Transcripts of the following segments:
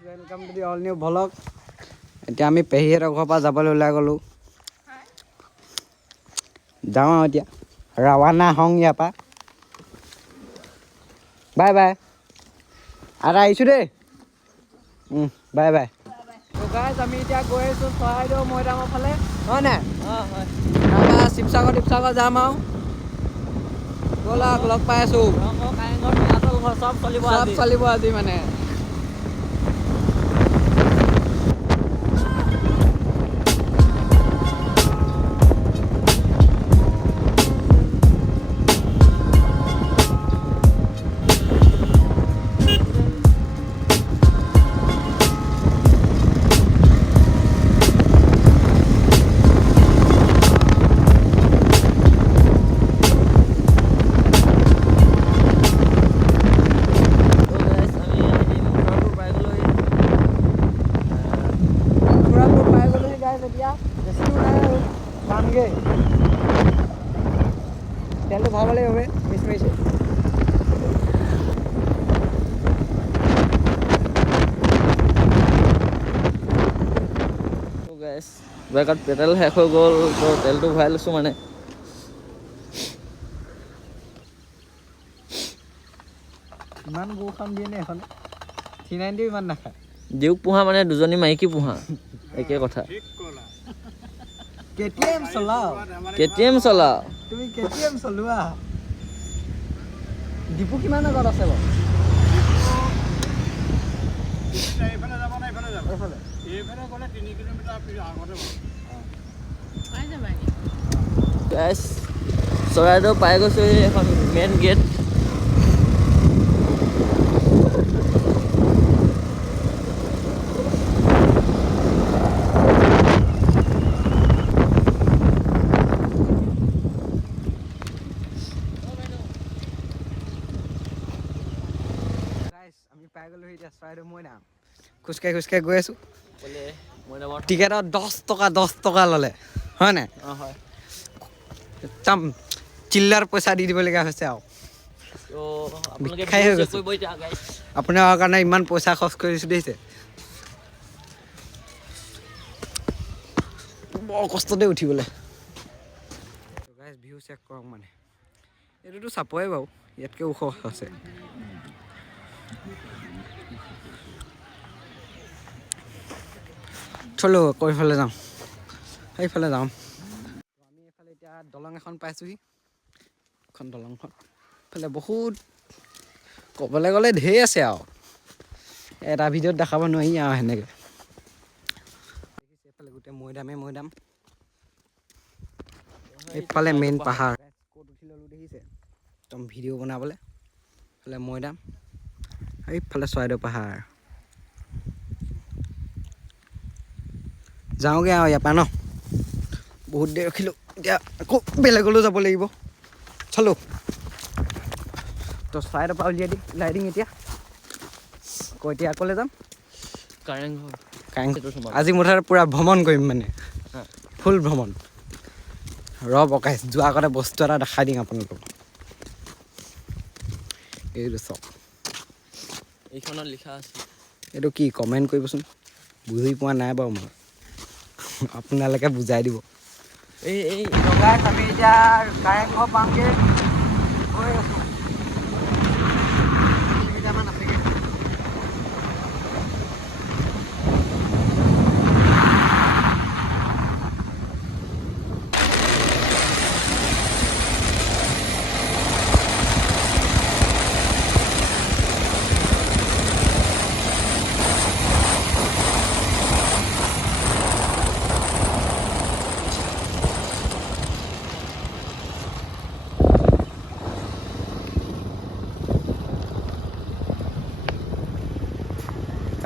Welcome to the all new blog. এতিয়া আমি পেহীহঁতৰ ঘৰৰ পৰা যাবলৈ ওলাই গ'লোঁ। যাওঁ আৰু এতিয়া ৰাৱানা হওঁ ইয়াৰ পৰা। বাই বাই আৰু আহিছোঁ দেই। Bye bye. গাইজ আমি এতিয়া গৈ আছোঁ চৰাইদেউ মৈদামৰ ফালে, হয় নাই? হয়। তাৰপৰা শিৱসাগৰ যাম আৰু ব'লা লগ পাই আছোঁ। চব চলিব আজি মানে। তেলটো ভৰাব লাগিব মিছ মাৰিছে। বাইকত পেট্ৰল শেষ হৈ গ'ল, তো তেলটো ভৰাই লৈছোঁ মানে। ইমান গৰু খাম দিয়ে নে এখন থিনাইনটিও ইমান নাখায়। দিওক পোহা মানে দুজনী মাইকী পোহা একে কথা। কেটিএম চলাও তুমি কেটিএম চলোৱা। ডিপু কিমান আগত আছে বাৰু? চৰাইদেউ পাই গৈছোঁ, এখন মেইন গেট। আমি পাই গ'লো এতিয়া চৰাইদেউ মৈদাম। খোজকাঢ়ি গৈ আছোঁ। টিকেটত 10 টকা ল'লে, হয় নাই? অঁ হয়। একদম চিল্লাৰ পইচা দি দিবলগীয়া হৈছে আৰু আপোনাৰ কাৰণে ইমান পইচা খৰচ কৰিছোঁ দেখিছে। বৰ কষ্টতে উঠিবলৈ। ভিউ চেক কৰক মানে, এইটোতো চাপৰে বাৰু, ইয়াতকৈ ওখ আছে। চলো কৈফালে যাওঁ, সেইফালে যাওঁ। আমি এইফালে এতিয়া দলং এখন পাইছোঁহি। এখন দলংখন এইফালে বহুত ক'বলৈ গ'লে ঢেৰ আছে আৰু এটা ভিডিঅ'ত দেখাব নোৱাৰি আৰু সেনেকৈ। এইফালে গোটেই মৈদাম। এইফালে মেইন পাহাৰ। ক'ত উঠি ল'লোঁ দেখিছে, একদম ভিডিঅ' বনাবলৈ। এইফালে মৈদাম, এইফালে চৰাইদেউ পাহাৰ। যাওঁগৈ আৰু ইয়াৰ পৰা ন, বহুত দেৰি ৰখিলোঁ, এতিয়া আকৌ বেলেগলৈও যাব লাগিব। চলো তো চৰাইদেউৰ পৰা উলিয়াই দিম এতিয়া। এতিয়া ক'লৈ যাম? কাৰেংঘৰ। আজি মুঠতে পূৰা ভ্ৰমণ কৰিম মানে, ফুল ভ্ৰমণ। বকাইছ যোৱাৰ আগতে বস্তু এটা দেখাই দিম আপোনালোকক। এইটো চাওক, এইখনত লিখা আছে। এইটো কি কমেণ্ট কৰিবচোন, বুজি পোৱা নাই বাৰু মই, আপোনালোকে বুজাই দিব। আমি এতিয়া কাৰেংঘৰ পামগৈ, গৈ আছোঁ।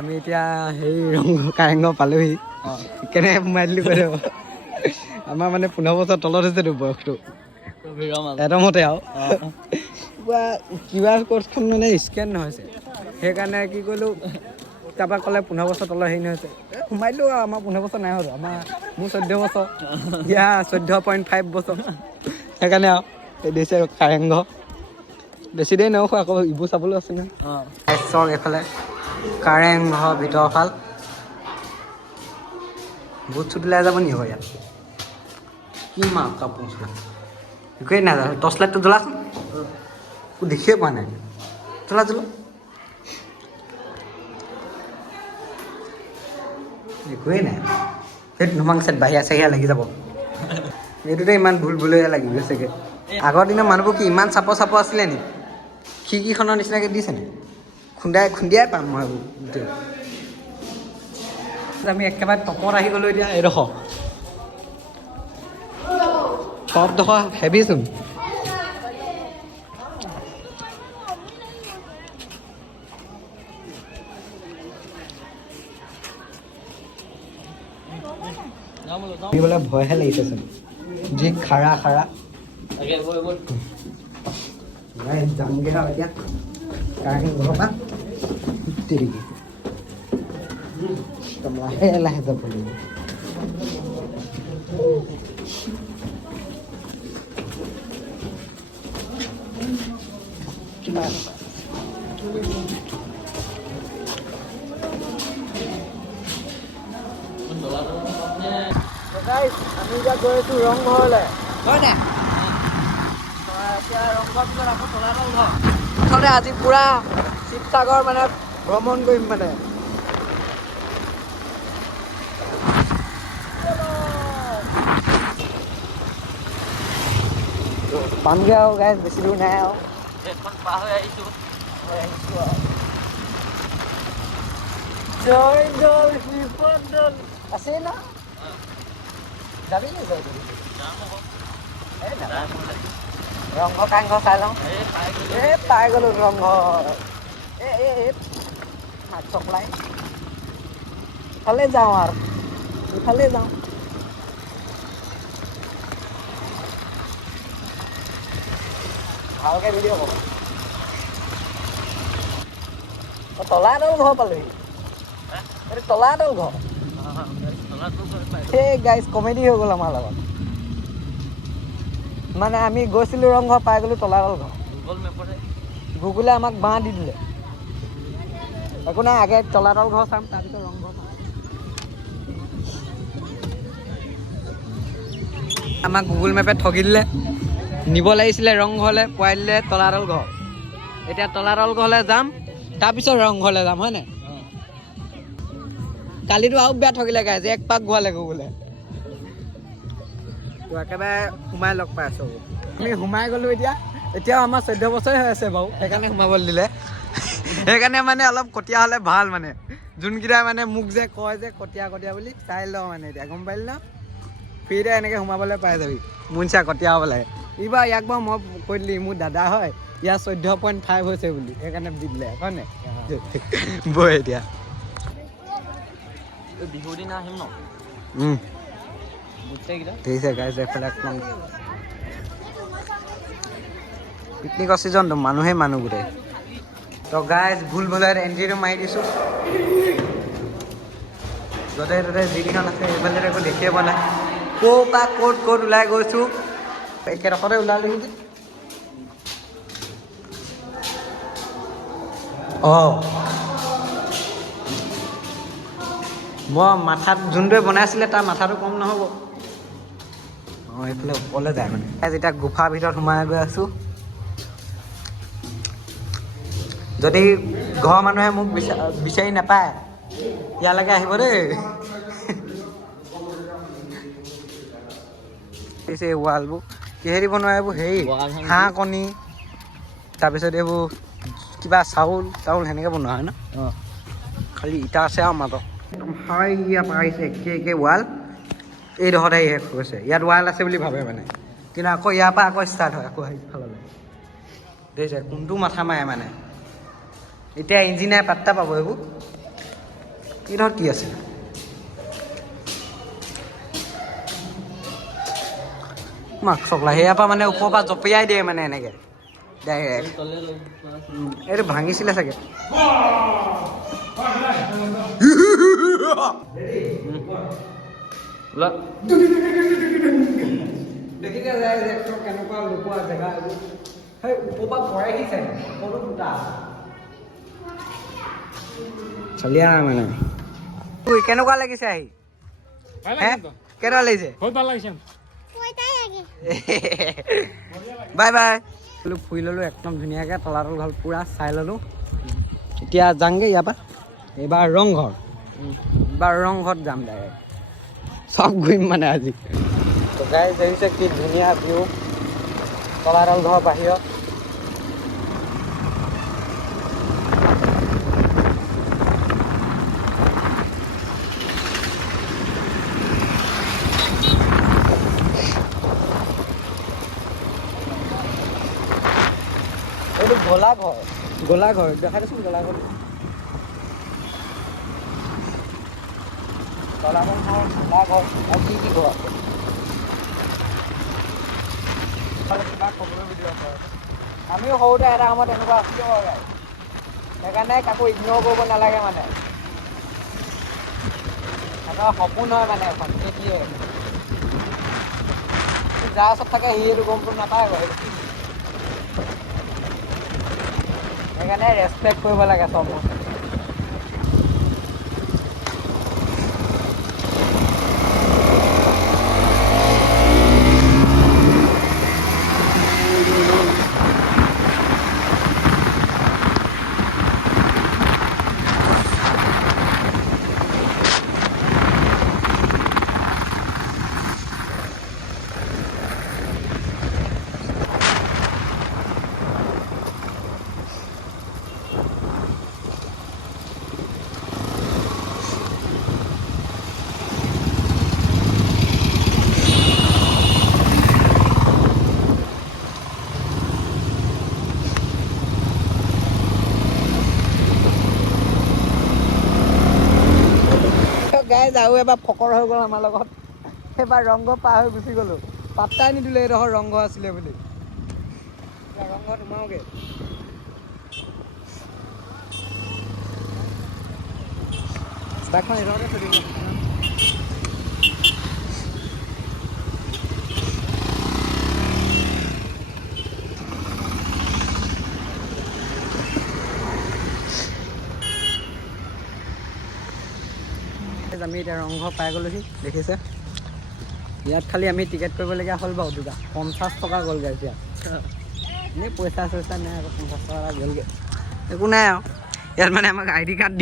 আমি এতিয়া কাৰেংঘৰ পালোহি। কেনেকৈ সোমাই দিলোঁ কৈ দিব। আমাৰ মানে 15 বছৰ তলত হৈছেতো বয়সটো, এদমতে আৰু কিবা ক'ডখন মানে স্কেন নহৈছে, সেইকাৰণে কি কৰিলোঁ, তাৰপৰা ক'লে 15 বছৰ তলৰ হেৰি নহৈছে, সোমাই দিলোঁ আৰু। আমাৰ 15 বছৰ নাই হ'ল, মোৰ 14 বছৰ, এতিয়া 14.5 বছৰ, সেইকাৰণে আৰু এই দিছে কাৰেংঘৰ। বেছি দেৰি নৰখোঁ, আকৌ ইবোৰ চাবলৈ আছে নহয়। চক এইফালে কাৰেং ঘৰ ভিতৰৰ ফাল ভূত চুট ওলাই যাব নি আকৌ ইয়াত কি মাৰ কাপোৰ একোৱেই নাজানো টৰ্চ লাইটটো জ্বলাচোন দেখিয়ে পোৱা নাই জ্বলা একোৱেই নাই সেই নোমাং চেট বাহিৰা চাহিয়া লাগি যাব এইটোতে ইমান ভুল ভুলীয়া লাগি গৈছেগৈ আগৰ দিনৰ মানুহবোৰ কি ইমান চাপৰ আছিলে নি খিৰিকীখনৰ নিচিনাকৈ দিছে নি খুন্দিয়াই পাম মই গোটেই আমি একেবাৰে টপত আহি গ'লোঁ এতিয়া এইডোখৰ টপডোখৰ হেভিচোন বোলে ভয়হে লাগিছেচোন যি খাৰা যামগৈ আৰু এতিয়া কাৰেং ঘৰৰ পৰা দেৰিকৈ লাহে যাব লাগিব আমি এতিয়া গৈ আছোঁ ৰংঘৰলৈ হয় নাই এতিয়া ৰংঘৰ পিছত আকৌ তলাতল ঘৰ মুঠতে আজি পূৰা শিৱসাগৰ মানে ভ্ৰমণ কৰিম মানে পামগৈ আৰু গাইজ বেছি দূৰ নাই আৰু পাৰ হৈ আহিছোঁ জয়দৌল শিৱদৌল আছে না যাবি নি ৰংঘৰ কাৰেংঘৰ চাই লওঁ পাই গ'লোঁ ৰংঘৰ মাছ চকলাই ইফালে যাওঁ আৰু ইফালে যাওঁ ভালকৈ ভিডিঅ' হ'ব তলাতল ঘৰ পালোহি এইটো তলাতল ঘৰ সেই গাইজ কমেডি হৈ গ'ল আমাৰ লগত মানে আমি গৈছিলোঁ ৰংঘৰ পাই গ'লোঁ তলাতল ঘৰ গুগলে আমাক বাঁহ দি দিলে একো নাই আগে তলাতল ঘৰ চাম তাৰপিছত ৰংঘৰ আমাক গুগল মেপে ঠগি দিলে নিব লাগিছিলে ৰংঘৰলৈ পোৱাই দিলে তলাতল ঘৰ এতিয়া তলাতল ঘৰলৈ যাম তাৰপিছত ৰংঘৰলৈ যাম হয় নাই কালিতো আৰু বেয়া ঠগিলে গাইজ এক পাক ঘূৰালে গুগলে তো একেবাৰে সোমাই লগ পাই আছোঁ আমি সোমাই গ'লোঁ এতিয়াও আমাৰ 14 বছৰে হৈ আছে বাৰু সেইকাৰণে সোমাবলৈ দিলে সেইকাৰণে মানে অলপ কটীয়া হ'লে ভাল মানে যোনকেইটাই মানে মোক যে কয় যে কটীয়া বুলি চাই লওঁ মানে এতিয়া গম পালি ন ফ্ৰীতে এনেকৈ সোমাবলৈ পাই যাবি মুনচা কটীয়া হ'ব লাগে এইবাৰ ইয়াক বাৰু মই কৈ দিলি মোৰ দাদা হয় ইয়াৰ 14.5 হৈছে বুলি সেইকাৰণে দি দিলে হয় নাই বৈ এতিয়া বিহুৰ দিনা আহিম ন দেখিছে গাইজ এইফালে একদম পিকনিকৰ ছিজনটো মানুহ গোটেই তো গাইজ ভুল এণ্ট্ৰিটো মাৰি দিছোঁ য'তে ত'তে যিকেইখন আছে এইফালে একো দেখিয়ে পোৱা নাই ক'ৰ পৰা ক'ত ওলাই গৈছোঁ একেডোখৰতে ওলালোঁ নেকি অঁ মই মাথাত যোনটোৱে বনাইছিলে তাৰ মাথাটো কম নহ'ব অঁ এইফালে ওপৰলৈ যায় মানে যেতিয়া গুফাৰ ভিতৰত সোমাই গৈ আছোঁ যদি ঘৰৰ মানুহে মোক বিচাৰি নাপায় ইয়ালৈকে আহিব দেই এই ৱালবোৰ কিহেদি বনোৱা এইবোৰ হেৰি হাঁহ কণী তাৰপিছত এইবোৰ কিবা চাউল সেনেকৈ বনোৱা হয় ন খালি ইটা আছে আৰু মাজত হয় ইয়াৰ পৰা আহিছে একে ৱাল এইডোখৰতে শেষ হৈছে ইয়াত ৱাল আছে বুলি ভাবে মানে কিন্তু আকৌ ইয়াৰ পৰা আকৌ ষ্টাৰ্ট হয় আকৌ সেইফাললৈ দেখিছে কোনটো মাথা মাৰে মানে এতিয়া ইঞ্জিনিয়াৰ পাত্তা পাব এইবোৰ এইডোখৰত কি আছে মাক চকলা সেয়াৰ পৰা মানে ওপৰৰ পৰা জঁপিয়াই দিয়ে মানে এনেকৈ ডাইৰেক্ট এইটো ভাঙিছিলে চাগে দেখিলে যায় যে কেনেকুৱা লুকোৱা জেগা এইবোৰ সেই ওপৰৰ পৰা ভৰাই আহিছে সকলো দুটা চলিয়া মানে কেনেকুৱা লাগিছে আহি কেনেকুৱা লাগিছে বাই বাই ফুৰি ল'লোঁ একদম ধুনীয়াকৈ তলাতল ঘৰ পূৰা চাই ল'লোঁ এতিয়া যামগৈ ইয়াৰ পৰা এইবাৰ ৰংঘৰ ৰংঘৰত যাম ডাইৰেক্ট চব ঘূৰিম মানে আজি গাই দেখিছে কি ধুনীয়া ভিউ তলাতল ঘৰৰ বাহিৰত এইটো গোলাঘৰ দেখা দেচোন গোলাঘৰ গোলাঘৰ আৰু কি কি ঘৰ আমিও সৰুতে এটা সময়ত এনেকুৱা আছিলোঁ বাৰু সেইকাৰণে কাকো ইগন'ৰ কৰিব নালাগে মানে এটা সপোন হয় মানে এখন সেইটোৱে যাৰ ওচৰত থাকে সি এইটো গমটো নাপায় বাৰু সেইকাৰণে ৰেচপেক্ট কৰিব লাগে চব গাই যাওঁ এবাৰ ফকৰ হৈ গ'ল আমাৰ লগত এবাৰ ৰংঘৰ পাৰ হৈ গুচি গ'লোঁ পাত্তাই নিদিলে এইডোখৰ ৰংঘৰ আছিলে বুলি ৰংঘৰ সোমাওগৈ বাইকখন এইডোখৰতে থৈ দিম আমি এতিয়া ৰংঘৰ পাই গ'লোহি দেখিছে ইয়াত খালি আমি টিকেট কৰিবলগীয়া হ'ল বাৰু দুটা 50 টকা গ'লগৈ এতিয়া এনেই পইচা চইচা নাই আকৌ 50 টকা গ'লগৈ একো নাই আৰু ইয়াত মানে আমাক ID কাৰ্ড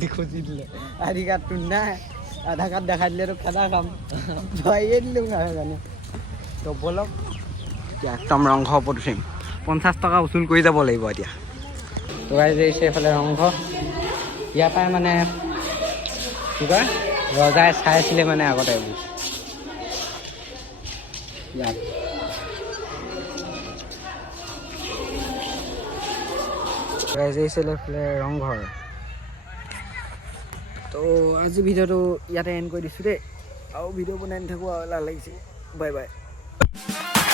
দি খুজি দিলে ID কাৰ্ডটো নাই আধাৰ কাৰ্ড দেখাই দিলেতো খানা খাম ধুৱাইয়ে দিলোঁ সেইকাৰণে তো ব'লক এতিয়া একদম ৰংঘৰ ওপৰত উঠিম 50 টকা উচুল কৰি যাব লাগিব এতিয়া তো গাইজ আহিছে এইফালে ৰংঘৰ ইয়াৰ পৰাই মানে কি কয় ৰজাই চাইছিলে মানে আগতে এইবোৰ ইয়াত এইফালে ৰংঘৰ তো আজি ভিডিঅ'টো ইয়াতে এণ্ড কৰি দিছোঁ দেই আৰু ভিডিঅ' বনাই নাথাকোঁ আৰু লাগিছে বাই বাই